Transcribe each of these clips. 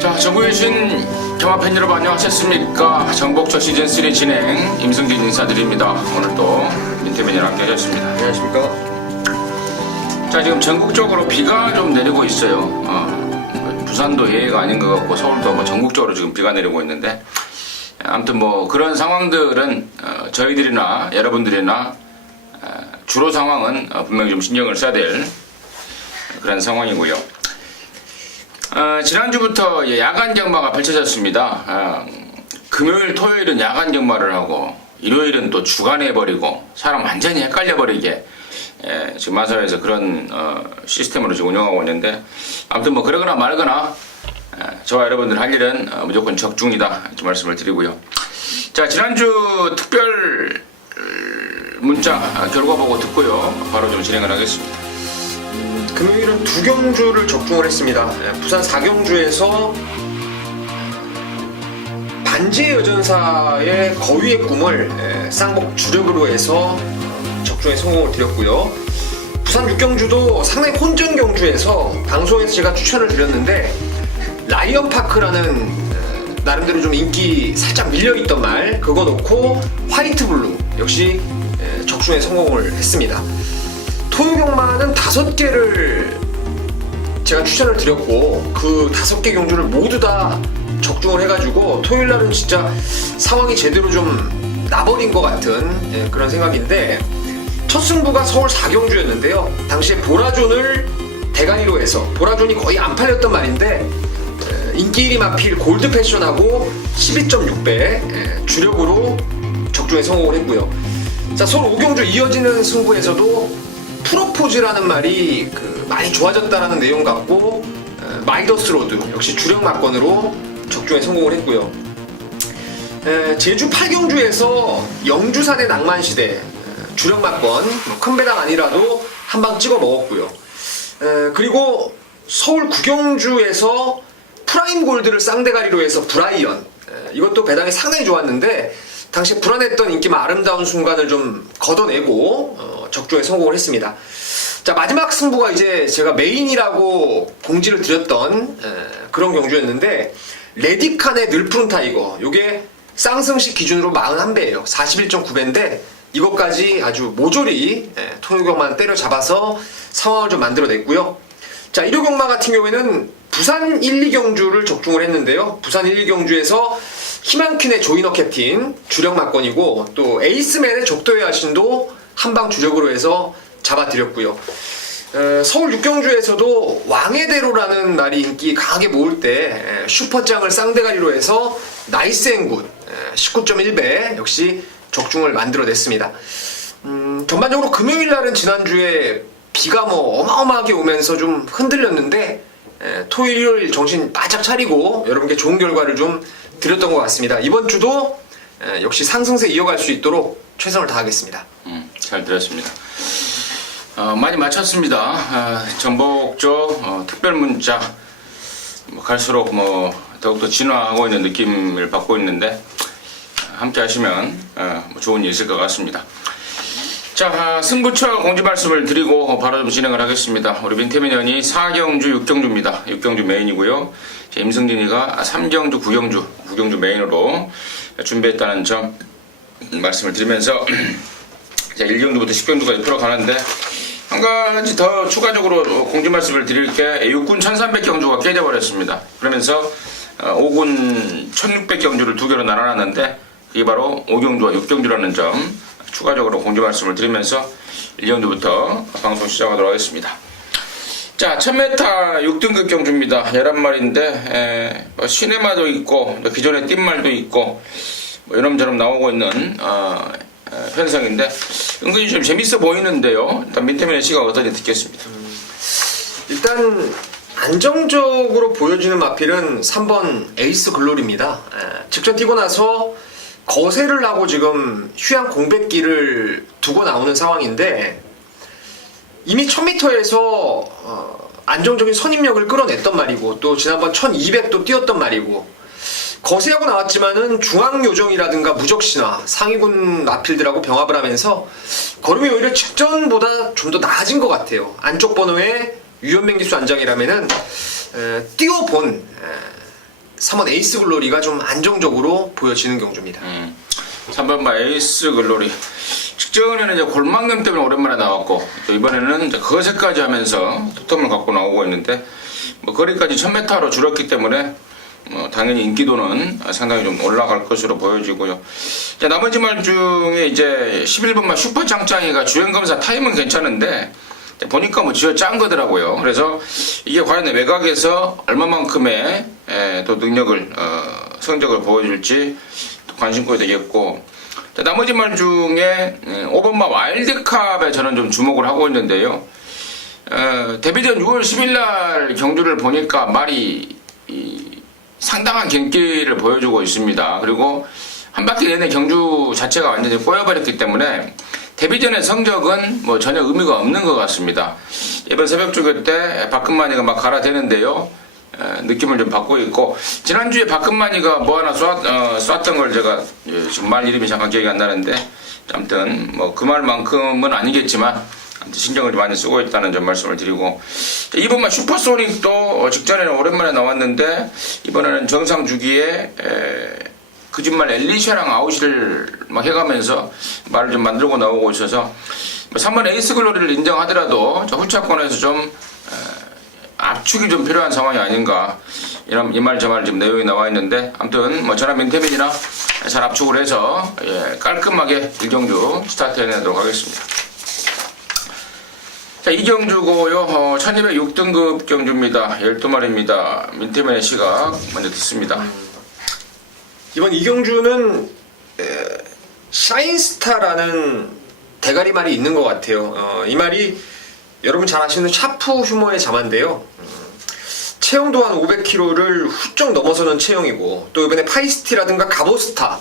자, 전국에 계신 경마팬 여러분 안녕하셨습니까? 정복철 시즌3 진행 임승진 인사드립니다. 오늘도 민태맨이랑 함께 하셨습니다. 안녕하십니까? 자, 지금 전국적으로 비가 좀 내리고 있어요. 부산도 예외가 아닌 것 같고 서울도 뭐 전국적으로 지금 비가 내리고 있는데, 아무튼 뭐 그런 상황들은 저희들이나 여러분들이나 주로 상황은 분명히 좀 신경을 써야 될 그런 상황이고요. 지난주부터 야간 경마가 펼쳐졌습니다. 금요일, 토요일은 야간 경마를 하고 일요일은 또 주간 해버리고 사람 완전히 헷갈려버리게 지금 마사회에서 그런 시스템으로 지금 운영하고 있는데, 아무튼 뭐 그러거나 말거나 저와 여러분들 할 일은 무조건 적중이다 이렇게 말씀을 드리고요. 자, 지난주 특별 문자 결과 보고 듣고요. 바로 좀 진행을 하겠습니다. 금요일은 두 경주를 적중을 했습니다. 부산 4경주에서 반지의 여전사의 거위의 꿈을 쌍복 주력으로 해서 적중에 성공을 드렸고요. 부산 6경주도 상당히 혼전 경주에서 방송에서 제가 추천을 드렸는데, 라이언파크라는 나름대로 좀 인기 살짝 밀려있던 말 그거 놓고 화이트블루 역시 적중에 성공을 했습니다. 토요경마는 5개를 제가 추천을 드렸고 그 5개 경주를 모두 다 적중을 해가지고 토요일날은 진짜 상황이 제대로 좀 나버린 것 같은 그런 생각인데, 첫 승부가 서울 4경주였는데요. 당시에 보라존을 대가리로 해서 보라존이 거의 안 팔렸던 말인데 인기 1위 마필 골드 패션하고 12.6배 주력으로 적중에 성공을 했고요. 자, 서울 5경주 이어지는 승부에서도 프로포즈라는 말이 많이 좋아졌다라는 내용 같고 마이더스 로드 역시 주력 막건으로 적중에 성공을 했고요. 제주 8경주에서 영주산의 낭만시대 주력 막건 큰 배당 아니라도 한 방 찍어 먹었고요. 그리고 서울 9경주에서 프라임 골드를 쌍대가리로 해서 브라이언 이것도 배당이 상당히 좋았는데 당시에 불안했던 인기만 아름다운 순간을 좀 걷어내고 적중에 성공을 했습니다. 자, 마지막 승부가 이제 제가 메인이라고 공지를 드렸던 그런 경주였는데, 레디칸의 늘푸른 타이거 요게 쌍승식 기준으로 41배예요. 41.9배인데 이것까지 아주 모조리 토요경만 때려잡아서 상황을 좀 만들어냈고요. 자, 일요경마 같은 경우에는 부산 1, 2경주를 적중을 했는데요. 부산 1, 2경주에서 희망퀸의 조이너 캡틴 주력 막건이고, 또 에이스맨의 적도의 하신도 한방 주력으로 해서 잡아드렸고요. 서울 6경주에서도 왕의대로라는 말이 인기 강하게 모을 때 슈퍼짱을 쌍대가리로 해서 나이스 앤 굿 19.1배 역시 적중을 만들어냈습니다. 전반적으로 금요일날은 지난주에 비가 뭐 어마어마하게 오면서 좀 흔들렸는데 토요일, 일요일 정신 바짝 차리고 여러분께 좋은 결과를 좀 드렸던 것 같습니다. 이번 주도 역시 상승세 이어갈 수 있도록 최선을 다하겠습니다. 잘 들었습니다. 많이 마쳤습니다. 전복조 특별 문자 갈수록 뭐 더욱더 진화하고 있는 느낌을 받고 있는데, 함께 하시면 좋은 일이 있을 것 같습니다. 자, 승부처 공지 말씀을 드리고 바로 좀 진행을 하겠습니다. 우리 민태민 의원이 4경주, 6경주입니다. 6경주 메인이고요. 임승진이가 3경주, 9경주 메인으로 준비했다는 점 말씀을 드리면서 이제 1경주부터 10경주까지 풀어가는데, 한 가지 더 추가적으로 공지 말씀을 드릴 게 육군 1300경주가 깨져버렸습니다. 그러면서 5군 1600경주를 두 개로 나눠놨는데 이게 바로 5경주와 6경주라는 점 추가적으로 공지 말씀을 드리면서 1경주부터 방송 시작하도록 하겠습니다. 자, 1000m 6등급 경주입니다. 11마리인데 시네마도 있고 기존의 띵말도 있고 뭐 이런저런 나오고 있는 편성인데 은근히 좀 재밌어 보이는데요. 일단 민태민의 시각 어떤지 듣겠습니다. 일단 안정적으로 보여지는 마필은 3번 에이스 글로리입니다. 직전 뛰고 나서 거세를 하고 지금 휴양 공백기를 두고 나오는 상황인데, 이미 1000m에서 안정적인 선임력을 끌어냈던 말이고, 또 지난번 1200도 뛰었던 말이고, 거세하고 나왔지만은 중앙요정이라든가 무적신화 상위군 마필들하고 병합을 하면서 걸음이 오히려 직전보다 좀 더 나아진 것 같아요. 안쪽 번호에 유현맹 기수 안장이라면은 뛰어본 3번 에이스 글로리가 좀 안정적으로 보여지는 경주입니다. 3번 바 에이스 글로리. 직전에는 이제 골망염 때문에 오랜만에 나왔고, 또 이번에는 이제 거세까지 하면서 톱텀을 갖고 나오고 있는데, 뭐 거리까지 1000m로 줄었기 때문에 당연히 인기도는 상당히 좀 올라갈 것으로 보여지고요. 자, 나머지 말 중에 이제 11번만 슈퍼짱짱이가 주행검사 타임은 괜찮은데 보니까 뭐 쥐어 짠 거더라고요. 그래서 이게 과연 외곽에서 얼마만큼의 또 능력을 성적을 보여줄지 관심거리 되겠고, 자, 나머지 말 중에 5번만 와일드캅에 저는 좀 주목을 하고 있는데요. 데뷔전 6월 10일 날 경주를 보니까 말이 상당한 경기를 보여주고 있습니다. 그리고 한 바퀴 내내 경주 자체가 완전히 꼬여버렸기 때문에 데뷔전의 성적은 뭐 전혀 의미가 없는 것 같습니다. 이번 새벽 조교 때 박근만이가 막 갈아대는데요. 느낌을 좀 받고 있고, 지난주에 박근만이가 뭐 하나 쐈던 걸 제가 지금 말 이름이 잠깐 기억이 안 나는데, 아무튼 뭐 그 말만큼은 아니겠지만 신경을 좀 많이 쓰고 있다는 점 말씀을 드리고, 이번만 슈퍼소닉도 직전에는 오랜만에 나왔는데 이번에는 정상 주기에 거짓말 엘리샤랑 아웃을 막 해가면서 말을 좀 만들고 나오고 있어서 3번 에이스 글로리를 인정하더라도 후차권에서 좀 압축이 좀 필요한 상황이 아닌가, 이 말 저 말 지금 내용이 나와 있는데, 아무튼 뭐 저나 민태민이나 잘 압축을 해서 깔끔하게 일경주 스타트 해내도록 하겠습니다. 자, 이 경주고요. 1206등급 경주입니다. 12마리입니다. 민태민의 시각 먼저 듣습니다. 이번 이 경주는 샤인스타라는 대가리 말이 있는 것 같아요. 이 말이 여러분 잘 아시는 샤프 휴머의 자만인데요. 체형도 한 500kg를 훌쩍 넘어서는 체형이고, 또 이번에 파이스티라든가 가보스타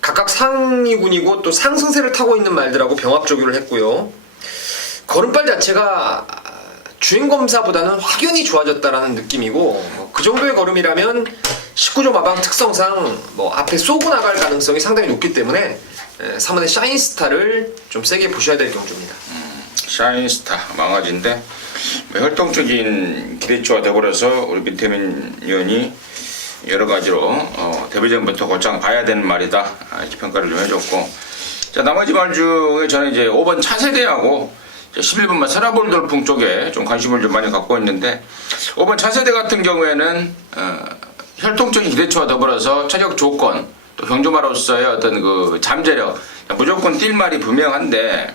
각각 상위군이고 또 상승세를 타고 있는 말들하고 병합조교를 했고요. 걸음발 자체가 주행검사보다는 확연히 좋아졌다라는 느낌이고, 그 정도의 걸음이라면 19조 마방 특성상 뭐 앞에 쏘고 나갈 가능성이 상당히 높기 때문에 3번의 샤인스타를 좀 세게 보셔야 될 경주입니다. 샤인스타 망아지인데 활동적인 기대치와 더불어서 우리 민태민 의원이 여러 가지로 데뷔전부터 곧장 봐야 되는 말이다, 이렇게 평가를 좀 해줬고, 자, 나머지 말 중에 저는 이제 5번 차세대하고 11번만 서라볼 돌풍 쪽에 좀 관심을 좀 많이 갖고 있는데, 5번 차세대 같은 경우에는 혈통적인 기대치와 더불어서 체력 조건, 또 경주마로서의 어떤 그 잠재력, 무조건 뛸 말이 분명한데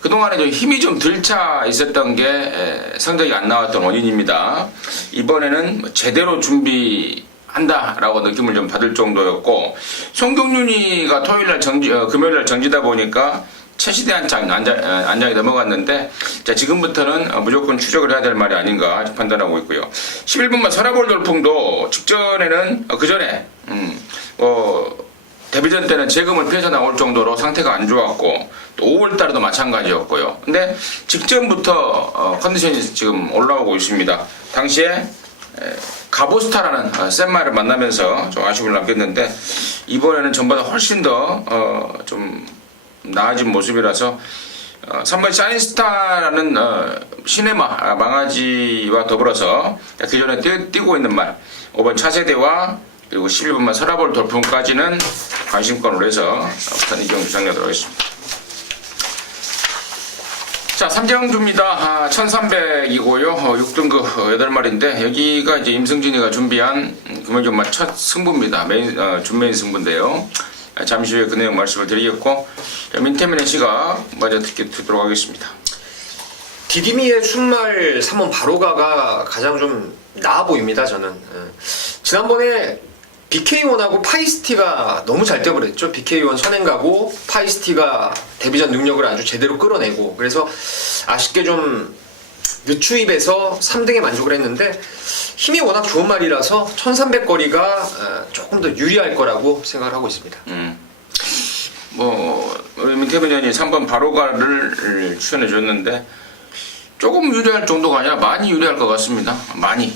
그동안에 좀 힘이 좀 들차 있었던 게 성적이 안 나왔던 원인입니다. 이번에는 제대로 준비한다라고 느낌을 좀 받을 정도였고, 송경윤이가 금요일날 정지다 보니까 최시대 안장이 넘어갔는데, 자, 지금부터는 무조건 추적을 해야 될 말이 아닌가 판단하고 있고요. 11번만 서라볼 돌풍도 직전에는 그전에 데뷔전 때는 재금을 피해서 나올 정도로 상태가 안 좋았고, 또 5월달에도 마찬가지였고요. 근데 직전부터 컨디션이 지금 올라오고 있습니다. 당시에 가보스타라는 센 말을 만나면서 좀 아쉬움을 남겼는데, 이번에는 전보다 훨씬 더 좀 나아진 모습이라서 3번 샤인스타라는 시네마 망아지와 더불어서 기존에 뛰고 있는 말 5번 차세대와 그리고 11번만 서라볼 돌풍까지는 관심권으로 해서 부산 이경주 정리하도록 하겠습니다. 자, 3경주입니다. 1300이고요. 6등급 8마리인데 여기가 이제 임승진이가 준비한 금요일경마 첫 승부입니다. 준메인 승부인데요. 잠시 후에 그 내용 말씀을 드리겠고, 민태민의 시각 먼저 듣도록 하겠습니다. 디디미의 순말 3번 바로가가 가장 좀 나아 보입니다, 저는. 지난번에 BK1하고 파이스티가 너무 잘 뛰어버렸죠. BK1 선행가고 파이스티가 데뷔전 능력을 아주 제대로 끌어내고, 그래서 아쉽게 좀 늦추입에서 3등에 만족을 했는데, 힘이 워낙 좋은 말이라서 1300거리가 조금 더 유리할 거라고 생각을 하고 있습니다. 우리 민태민 의원이 3번 바로가를 추천해 줬는데 조금 유리할 정도가 아니라 많이 유리할 것 같습니다. 많이.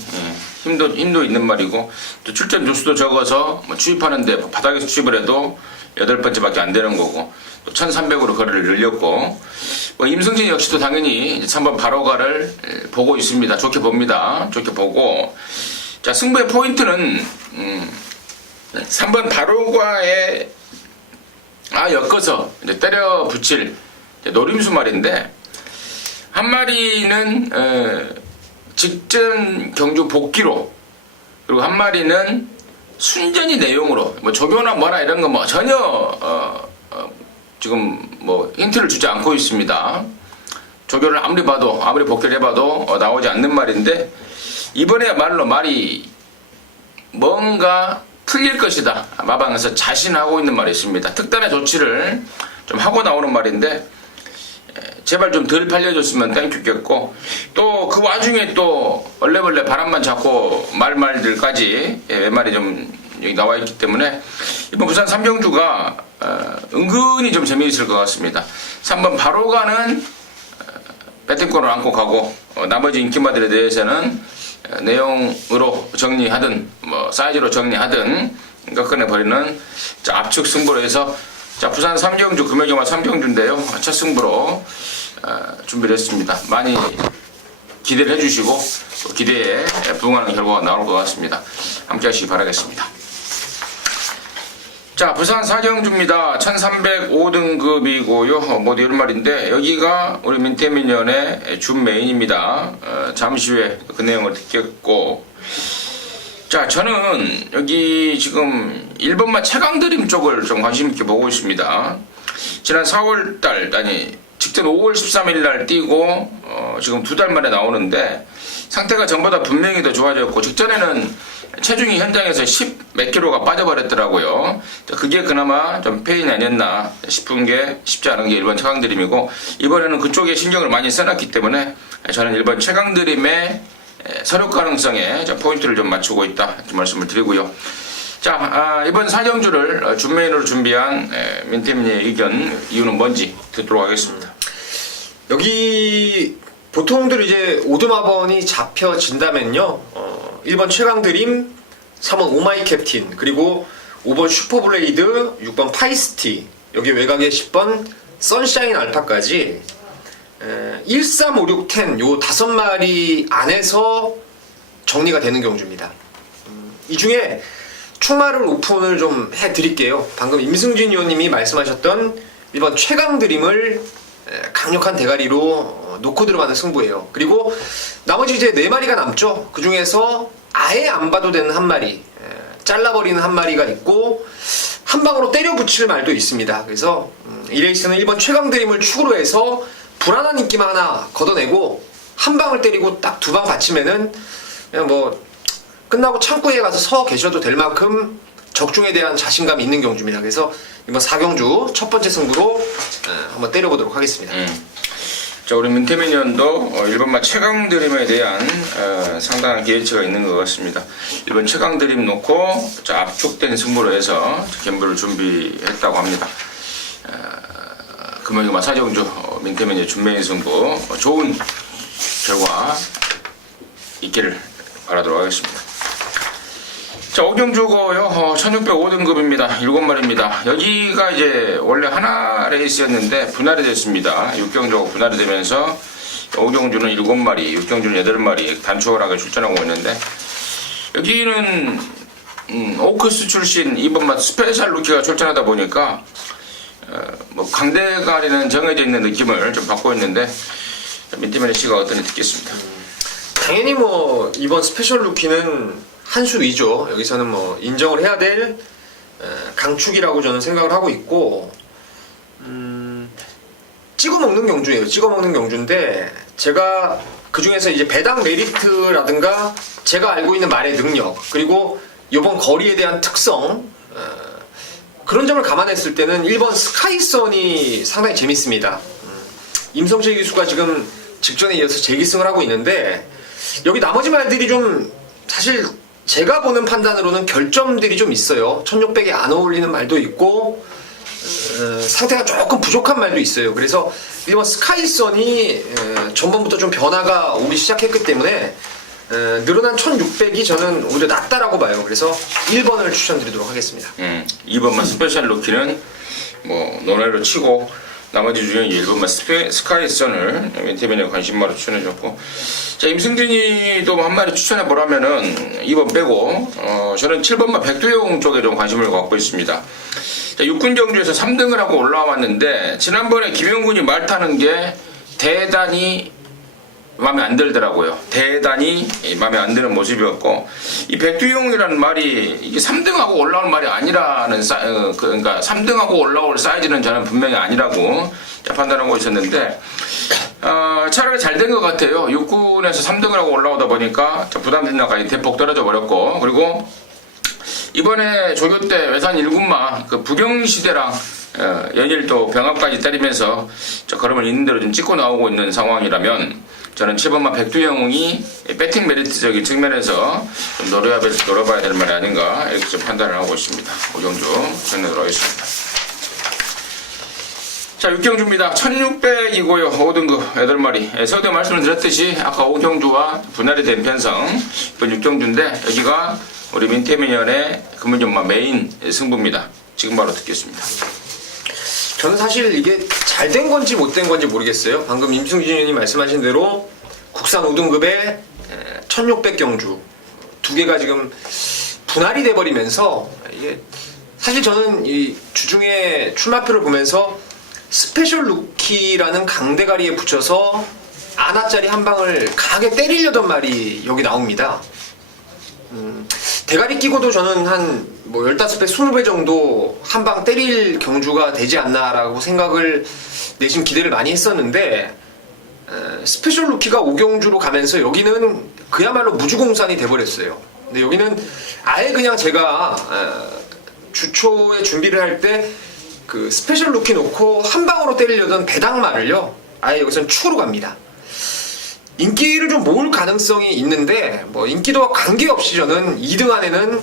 힘도 있는 말이고, 또 출전 조수도 적어서 추입하는데 바닥에서 추입을 해도 8번째밖에 안 되는 거고, 또 1300으로 거리를 늘렸고, 임승진 역시도 당연히 3번 바로가를 보고 있습니다. 좋게 봅니다. 좋게 보고, 자, 승부의 포인트는 3번 바로과에 엮어서 이제 때려 붙일 노림수 말인데, 한 마리는 직전 경주 복귀로, 그리고 한 마리는 순전히 내용으로, 뭐 조교나 뭐라 이런 거 뭐 전혀 지금 뭐 힌트를 주지 않고 있습니다. 조교를 아무리 복귀를 해봐도 나오지 않는 말인데, 이번에야말로 말이 뭔가 풀릴 것이다, 마방에서 자신하고 있는 말이 있습니다. 특단의 조치를 좀 하고 나오는 말인데, 제발 좀 덜 팔려줬으면 땡큐겠고, 또 그 와중에 또 얼레벌레 바람만 잡고 말들까지 몇 마리 좀 여기 나와 있기 때문에 이번 부산 삼경주가 은근히 좀 재미있을 것 같습니다. 3번 바로가는 배팅권을 안고 가고, 나머지 인기마들에 대해서는 내용으로 정리하든 뭐 사이즈로 정리하든 끝내버리는 압축 승부로 해서, 자, 부산 삼경주, 금요경마 삼경주인데요, 첫 승부로 준비를 했습니다. 많이 기대를 해주시고 또 기대에 부응하는 결과가 나올 것 같습니다. 함께 하시기 바라겠습니다. 자, 부산 사경주입니다. 1305등급이고요. 모두 10마리인데 여기가 우리 민태민연의 준 메인입니다. 잠시 후에 그 내용을 듣겠고, 자, 저는 여기 지금 1번마 최강드림 쪽을 좀 관심있게 보고 있습니다. 지난 4월달, 직전 5월 13일 날 뛰고 지금 2달 만에 나오는데 상태가 전보다 분명히 더 좋아졌고, 직전에는 체중이 현장에서 10 몇 킬로가 빠져버렸더라고요. 그게 그나마 좀 페인이 아니었나 싶은 게, 쉽지 않은 게 1번 최강드림이고, 이번에는 그쪽에 신경을 많이 써놨기 때문에 저는 1번 최강드림의 서력 가능성에 포인트를 좀 맞추고 있다, 이렇게 말씀을 드리고요. 자, 이번 사경주를 준메인으로 준비한 민태민의 의견, 이유는 뭔지 듣도록 하겠습니다. 여기 보통들 이제 오드마번이 잡혀진다면요, 1번 최강드림, 3번 오마이 캡틴, 그리고 5번 슈퍼블레이드, 6번 파이스티, 여기 외곽에 10번 선샤인 알파까지 1, 3, 5, 6, 10 요 5마리 안에서 정리가 되는 경주입니다. 이 중에 충마를 오픈을 좀 해드릴게요. 방금 임승진 의원님이 말씀하셨던 1번 최강드림을 강력한 대가리로 놓고 들어가는 승부예요. 그리고 나머지 이제 4마리가 남죠. 그 중에서 아예 안 봐도 되는 한 마리, 잘라버리는 한 마리가 있고, 한 방으로 때려 붙일 말도 있습니다. 그래서 이 레이스는 1번 최강드림을 축으로 해서 불안한 인기만 하나 걷어내고 한 방을 때리고 딱 2방 받치면은 그냥 뭐 끝나고 창고에 가서 서 계셔도 될 만큼 적중에 대한 자신감이 있는 경주입니다. 그래서 이번 4경주 첫 번째 승부로 한번 때려보도록 하겠습니다. 자, 우리 민태민연도 1번마 최강드림에 대한 상당한 기대치가 있는 것 같습니다. 1번 최강드림 놓고 압축된 승부로 해서 gem부를 준비했다고 합니다. 금요일마 사경주 민태민의 준메인 승부, 좋은 결과 있기를 바라도록 하겠습니다. 자, 오경주고요. 1605등급입니다. 7마리입니다. 여기가 이제 원래 하나 레이스였는데 분할이 됐습니다. 6경주하고 분할이 되면서 오경주는 7마리, 6경주는 8마리 단축을 출전하고 있는데, 여기는 오크스 출신 2번마 스페셜 루키가 출전하다 보니까 뭐 강대가리는 정해져 있는 느낌을 좀 받고 있는데, 민태민의 씨가 어떤지 듣겠습니다. 당연히 뭐 이번 스페셜 루키는 한 수 위죠. 여기서는 뭐 인정을 해야 될 강축이라고 저는 생각을 하고 있고, 찍어먹는 경주예요. 찍어먹는 경주인데, 제가 그 중에서 이제 배당 메리트라든가 제가 알고 있는 말의 능력, 그리고 이번 거리에 대한 특성, 그런 점을 감안했을 때는 1번 스카이선이 상당히 재밌습니다. 임성재 기수가 지금 직전에 이어서 재기승을 하고 있는데, 여기 나머지 말들이 좀 사실 제가 보는 판단으로는 결점들이 좀 있어요. 1600에 안 어울리는 말도 있고, 상태가 조금 부족한 말도 있어요. 그래서 1번 스카이선이 전번부터 좀 변화가 오기 시작했기 때문에 늘어난 1600이 저는 오히려 낫다라고 봐요. 그래서 1번을 추천드리도록 하겠습니다. 2번만 스페셜 루키는 뭐 논외로 치고, 나머지 중에 1번만 스카이선을 민태민에 관심마로 추천해줬고, 자, 임승진이도 한 마리 추천해보라면은 2번 빼고, 저는 7번만 백두영 쪽에 좀 관심을 갖고 있습니다. 자, 육군 경주에서 3등을 하고 올라왔는데, 지난번에 김영군이 말 타는 게 대단히 마음에 안 들더라고요. 대단히 마음에 안 드는 모습이었고, 이 백두용이라는 말이 이게 3등하고 올라올 말이 아니라는 그러니까 3등하고 올라올 사이즈는 저는 분명히 아니라고 판단하고 있었는데, 차라리 잘 된 것 같아요. 육군에서 3등을 하고 올라오다 보니까 부담심나까지 대폭 떨어져 버렸고, 그리고 이번에 조교 때 외산 1군마 그 부경시대랑 연일 또 병합까지 때리면서 걸음을 있는 대로 좀 찍고 나오고 있는 상황이라면, 저는 7번마 백두영이 배팅 메리트적인 측면에서 좀 노려봐야 될 말이 아닌가 이렇게 좀 판단을 하고 있습니다. 오경주 정리하도록 하겠습니다. 자, 6경주입니다. 1600이고요. 5등급 8마리. 서두 말씀을 드렸듯이 아까 오경주와 분할이 된 편성 이번 6경주인데, 여기가 우리 민태민연의 금은연마 메인 승부입니다. 지금 바로 듣겠습니다. 저는 사실 이게 잘 된 건지 못 된 건지 모르겠어요. 방금 임승진 의원님 말씀하신 대로 국산 5등급의 1600 경주 두 개가 지금 분할이 돼버리면서, 이게 사실 저는 이 주중에 출마표를 보면서 스페셜 루키라는 강대가리에 붙여서 아나짜리 한 방을 강하게 때리려던 말이 여기 나옵니다. 대가리 끼고도 저는 한 15배, 20배 정도 한 방 때릴 경주가 되지 않나라고 생각을 내심 기대를 많이 했었는데, 스페셜 루키가 5경주로 가면서 여기는 그야말로 무주공산이 돼버렸어요. 근데 여기는 아예 그냥 제가 주초에 준비를 할 때 그 스페셜 루키 놓고 한 방으로 때리려던 배당말을요, 아예 여기서는 축으로 갑니다. 인기를 좀 모을 가능성이 있는데, 뭐 인기도와 관계없이 저는 2등 안에는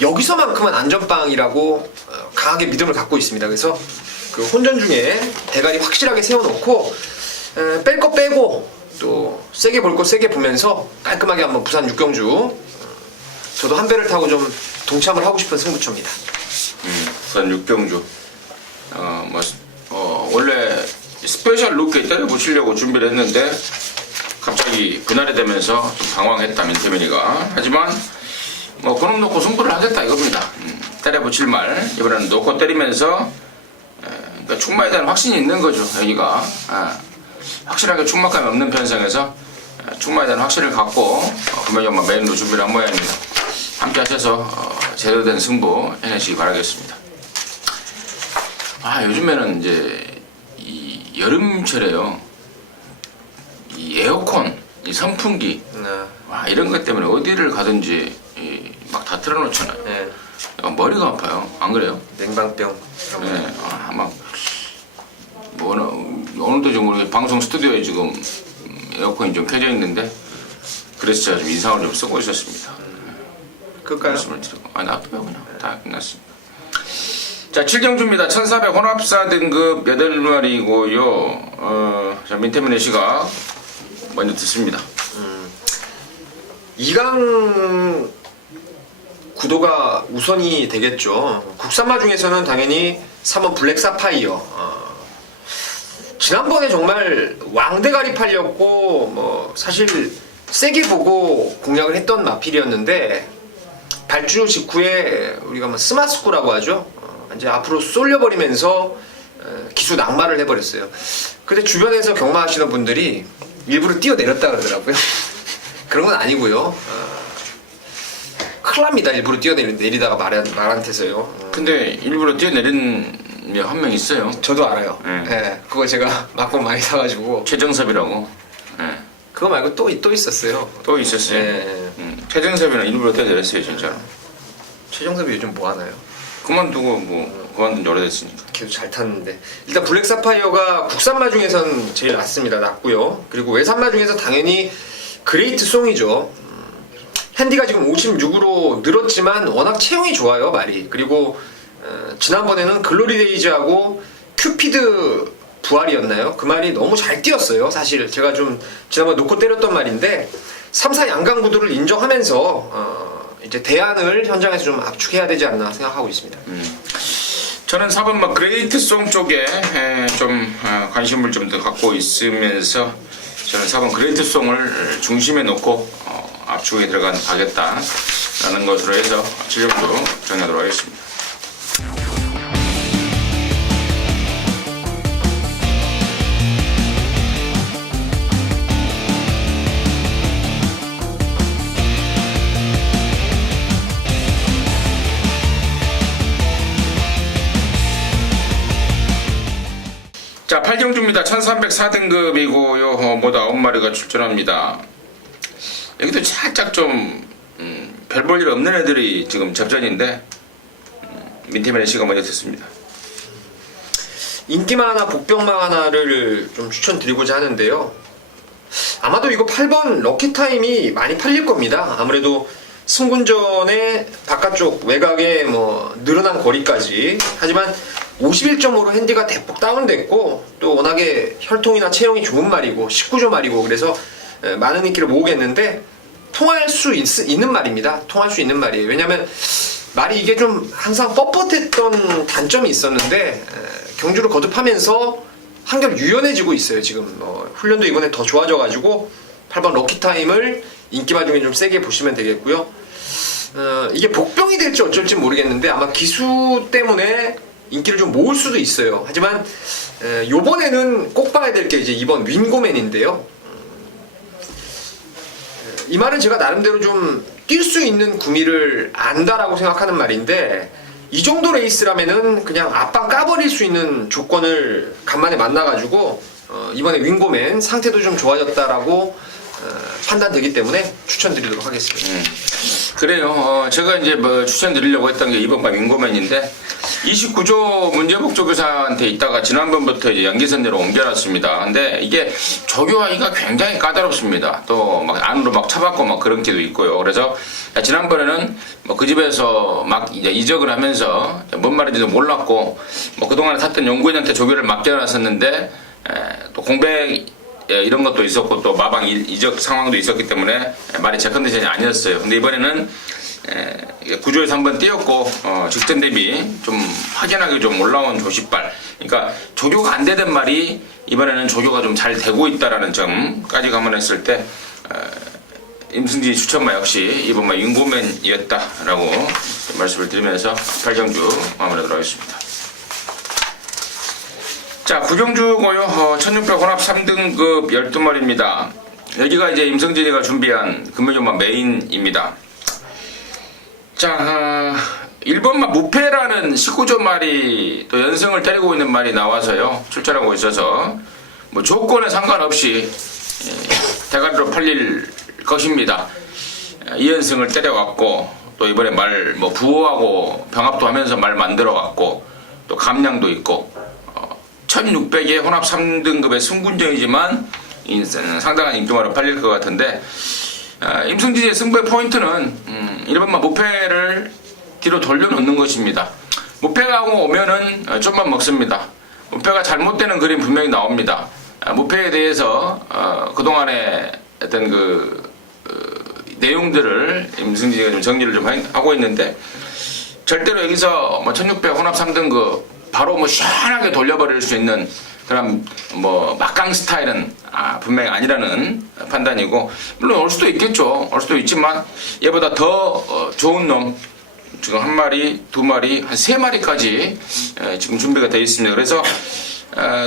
여기서만큼은 안전빵이라고 강하게 믿음을 갖고 있습니다. 그래서 그 혼전 중에 대가리 확실하게 세워놓고 뺄 거 빼고 또 세게 볼 거 세게 보면서 깔끔하게 한번 부산 6경주, 저도 한 배를 타고 좀 동참을 하고 싶은 승부처입니다. 부산 6경주. 원래 스페셜 루키 때려붙이려고 준비를 했는데 갑자기 분할이 되면서 좀 당황했다, 민태민이가. 하지만 그놈 놓고 승부를 하겠다 이겁니다. 때려붙일 말 이번에는 놓고 때리면서 그러니까 충마에 대한 확신이 있는 거죠. 여기가 확실하게 충마감이 없는 편성에서 충마에 대한 확신을 갖고 금요일만 메인으로 준비를 한 모양입니다. 함께 하셔서 제대로 된 승부 해내시기 바라겠습니다. 요즘에는 이제 이 여름철에요, 이 에어컨, 이 선풍기, 이런 것 때문에 어디를 가든지 막 다 틀어놓잖아요. 네. 머리가 아파요. 안 그래요? 냉방병. 네. 오늘도 지금 우리 방송 스튜디오에 지금 에어컨이 좀 켜져 있는데, 그래서 제가 좀 인상을 좀 쓰고 있었습니다. 그럴까요? 말씀을 드리고. 놔둬요, 그냥. 다 끝났습니다. 자, 7경주입니다. 1400 혼합사 등급 8마리고요. 자, 민태민의 시각 먼저 듣습니다. 2강 구도가 우선이 되겠죠. 국산마 중에서는 당연히 3번 블랙 사파이어. 지난번에 정말 왕대가리 팔렸고, 사실 세게 보고 공략을 했던 마필이었는데, 발주 직후에 우리가 스마스쿠라고 하죠. 이제 앞으로 쏠려버리면서 기수 낙마를 해버렸어요. 근데 주변에서 경마하시는 분들이 일부러 뛰어내렸다 그러더라고요. 그런 건 아니고요. 큰일 납니다. 일부러 뛰어내리다가 말한테서요. 근데 일부러 뛰어내린 한 명 있어요. 저도 알아요. 네, 그거 제가 막고 많이 사가지고. 최정섭이라고. 네. 그거 말고 또 있었어요. 또 있었어요. 네. 최정섭이는 일부러 뛰어내렸어요, 진짜로. 최정섭이 요즘 뭐 하나요? 그만두고 그만둔 지 오래됐으니까. 계속 잘 탔는데. 일단 블랙 사파이어가 국산마 중에선 제일 낫고요. 그리고 외산마 중에서 당연히 그레이트 송이죠. 핸디가 지금 56으로 늘었지만 워낙 체형이 좋아요, 말이. 그리고 지난번에는 글로리데이즈하고 큐피드 부활이었나요? 그 말이 너무 잘 뛰었어요. 사실 제가 좀 지난번에 놓고 때렸던 말인데, 3사 양강 구도를 인정하면서 이제 대안을 현장에서 좀 압축해야 되지 않나 생각하고 있습니다. 저는 4번 뭐 그레이트송 쪽에 좀 관심을 좀 더 갖고 있으면서 저는 4번 그레이트송을 중심에 놓고 압축에 가겠다라는 것으로 해서 7점도 정하도록 하겠습니다. 자, 8경주입니다. 1304등급이고요. 모두 9마리가 출전합니다. 여기도 살짝 좀 별 볼 일 없는 애들이 지금 접전인데 민태맨 씨가 먼저 듣습니다. 인기만 하나 복병만 하나를 좀 추천드리고자 하는데요. 아마도 이거 8번 럭키타임이 많이 팔릴 겁니다. 아무래도 승군전의 바깥쪽 외곽에 뭐 늘어난 거리까지, 하지만 51.5로 핸디가 대폭 다운됐고 또 워낙에 혈통이나 체형이 좋은 말이고 19조 말이고 그래서 많은 인기를 모으겠는데 통할 수 있는 말입니다. 통할 수 있는 말이에요. 왜냐면 말이 이게 좀 항상 뻣뻣했던 단점이 있었는데 경주를 거듭하면서 한결 유연해지고 있어요. 지금 훈련도 이번에 더 좋아져가지고 8번 럭키타임을 인기바 중에 좀 세게 보시면 되겠고요. 이게 복병이 될지 어쩔지 모르겠는데 아마 기수 때문에 인기를 좀 모을 수도 있어요. 하지만 요번에는 꼭 봐야 될 게 이제 이번 윙고맨인데요. 이 말은 제가 나름대로 좀 뛸 수 있는 구미를 안다라고 생각하는 말인데, 이 정도 레이스라면은 그냥 앞방 까버릴 수 있는 조건을 간만에 만나가지고 이번에 윙고맨 상태도 좀 좋아졌다라고 판단되기 때문에 추천드리도록 하겠습니다. 그래요. 제가 이제 뭐 추천드리려고 했던 게 이번 번 윙고맨인데 29조 문제복 조교사한테 있다가 지난번부터 이제 연기선대로 옮겨놨습니다. 근데 이게 조교하기가 굉장히 까다롭습니다. 또 막 안으로 막 쳐박고 막 그런 게도 있고요. 그래서 지난번에는 뭐 그 집에서 막 이제 이적을 하면서 뭔 말인지도 몰랐고 뭐 그동안에 탔던 연구원한테 조교를 맡겨놨었는데 또 공백 이런 것도 있었고 또 마방 이적 상황도 있었기 때문에 말이 제 컨디션이 아니었어요. 근데 이번에는 구조에서 한번 뛰었고 직전 대비 좀 확연하게 좀 올라온 조시발, 그러니까 조교가 안 되던 말이 이번에는 조교가 좀 잘 되고 있다라는 점까지 감안했을 때 임승지 추천마 역시 이번만 윙고맨이었다라고 말씀을 드리면서 8경주 마무리하도록 하겠습니다. 자, 9경주고요. 1600 혼합 3등급 12마리입니다. 여기가 이제 임성진이가 준비한 금요일만 메인입니다. 자, 1번만 무패라는 19조 말이 또 연승을 때리고 있는 말이 나와서요. 출전하고 있어서 뭐 조건에 상관없이 대가리로 팔릴 것입니다. 2연승을 때려왔고 또 이번에 말 뭐 부호하고 병합도 하면서 말 만들어왔고 또 감량도 있고 1600의 혼합 3등급의 승군전이지만 상당한 인기마로 팔릴 것 같은데, 임승진의 승부의 포인트는 1번만 무패를 뒤로 돌려놓는 것입니다. 무패가 하고 오면은 좀만 먹습니다. 무패가 잘못되는 그림 분명히 나옵니다. 무패에 대해서 그동안의 어떤 내용들을 임승진이가 좀 정리를 좀 하고 있는데, 절대로 여기서 뭐 1600 혼합 3등급 바로 뭐 시원하게 돌려버릴 수 있는 그런 뭐 막강 스타일은 분명히 아니라는 판단이고, 물론 올 수도 있겠죠. 올 수도 있지만 얘보다 더 좋은 놈 지금 한 마리, 두 마리, 한 세 마리까지 지금 준비가 되어 있습니다. 그래서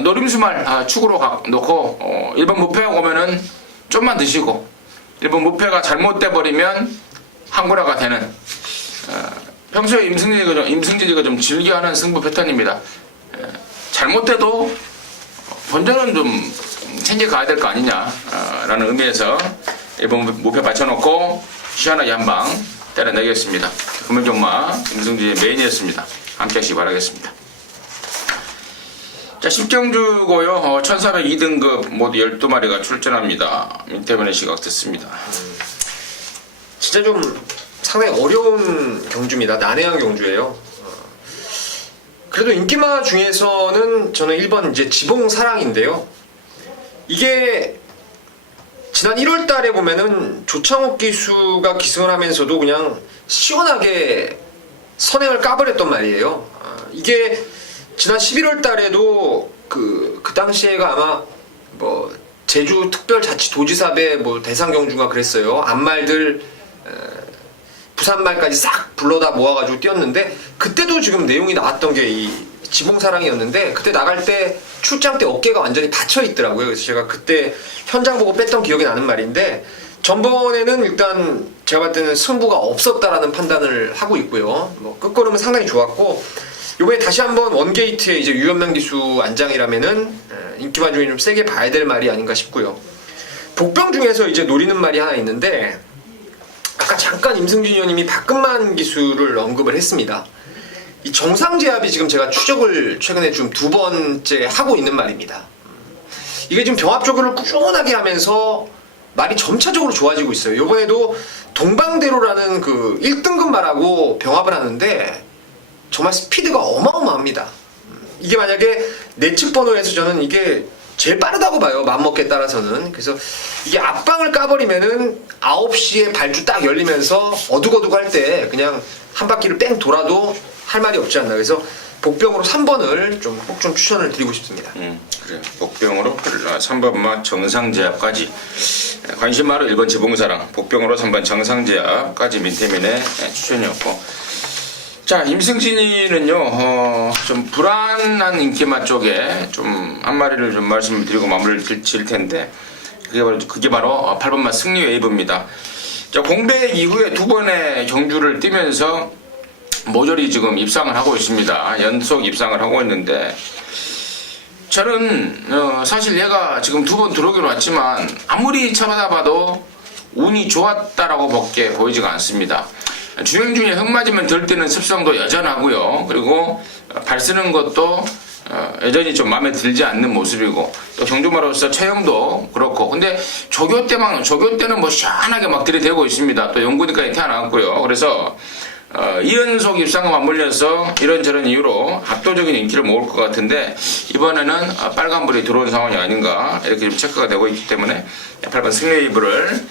노림수말 축으로 놓고 1번 무패하고 오면은 좀만 드시고 1번 무패가 잘못돼 버리면 항구라가 되는, 평소에 임승진이가 좀 즐겨하는 승부 패턴입니다. 잘못돼도 본전은 좀 챙겨가야 될 거 아니냐라는 의미에서 1번 무패 받쳐놓고 시원하게 한 방 때려내겠습니다. 금연종마 임승진의 메인이었습니다. 함께 하시기 바라겠습니다. 자, 10경주고요. 1402등급 모두 12마리가 출전합니다. 민태변의 시각 듣습니다. 진짜 좀 상당히 어려운 경주입니다. 난해한 경주예요. 그래도 인기마 중에서는 저는 1번 이제 지봉사랑인데요. 이게 지난 1월 달에 보면은 조창욱 기수가 기승을 하면서도 그냥 시원하게 선행을 까버렸단 말이에요. 이게 지난 11월 달에도 그 당시에가 아마 뭐 제주특별자치도지사배 뭐 대상 경주가 그랬어요. 암말들 부산말까지 싹 불러다 모아가지고 뛰었는데 그때도 지금 내용이 나왔던 게 이 지봉사랑이었는데 그때 나갈 때 출장 때 어깨가 완전히 받쳐 있더라고요. 그래서 제가 그때 현장 보고 뺐던 기억이 나는 말인데 전번에는 일단 제가 봤을 때는 승부가 없었다라는 판단을 하고 있고요. 뭐 끝걸음은 상당히 좋았고 이번에 다시 한번 원게이트에 이제 유현명 기수 안장이라면은 인기만 중에 좀 세게 봐야 될 말이 아닌가 싶고요. 복병 중에서 이제 노리는 말이 하나 있는데 아까 잠깐 임승준 의원님이 박근만 기수를 언급을 했습니다. 이 정상제압이 지금 제가 추적을 최근에 좀 2번째 하고 있는 말입니다. 이게 지금 병합적으로 꾸준하게 하면서 말이 점차적으로 좋아지고 있어요. 이번에도 동방대로라는 그 1등급 말하고 병합을 하는데 정말 스피드가 어마어마합니다. 이게 만약에 내측 번호에서 저는 이게 제일 빠르다고 봐요. 맘먹기에 따라서는. 그래서 이게 앞방을 까버리면은 9시에 발주 딱 열리면서 어둑어둑 할 때 그냥 한 바퀴를 뺑 돌아도 할 말이 없지 않나. 그래서 복병으로 3번을 좀 꼭 좀 추천을 드리고 싶습니다. 그래요. 복병으로 3번마 정상제압까지 관심마로 1번 지봉사랑, 복병으로 3번 정상제압까지 민태민의 추천이었고, 자, 임승진이는요, 좀 불안한 인기맛 쪽에 좀 한 마리를 좀 말씀을 드리고 마무리를 질 텐데, 그게 바로 8번마 승리 웨이브입니다. 자, 공백 이후에 2번의 경주를 뛰면서 모조리 지금 입상을 하고 있습니다. 연속 입상을 하고 있는데, 저는 사실 얘가 지금 2번 들어오기로 왔지만 아무리 쳐다봐도 운이 좋았다라고 밖에 보이지가 않습니다. 주행 중에 흙 맞으면 들뜨는 습성도 여전하고요. 그리고 발 쓰는 것도 여전히 좀 마음에 들지 않는 모습이고, 또 경주마로서 체형도 그렇고, 근데 조교 때는 뭐 시원하게 막 들이대고 있습니다. 또 영구니까지 태어났고요. 그래서 2연속 입상과 맞물려서 이런저런 이유로 압도적인 인기를 모을 것 같은데, 이번에는 빨간불이 들어온 상황이 아닌가 이렇게 좀 체크가 되고 있기 때문에 8번 승리이브를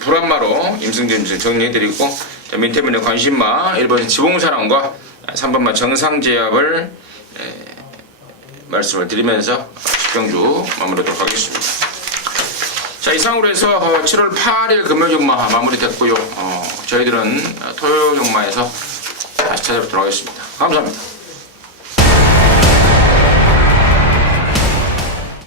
불안마로 임승준 정리해드리고, 민태민의 관심마 1번 지봉사랑과 3번마 정상제압을 말씀을 드리면서 10경주 마무리하도록 하겠습니다. 자, 이상으로 해서 7월 8일 금요일용마 마무리됐고요. 저희들은 토요일용마에서 다시 찾아뵙도록 하겠습니다. 감사합니다.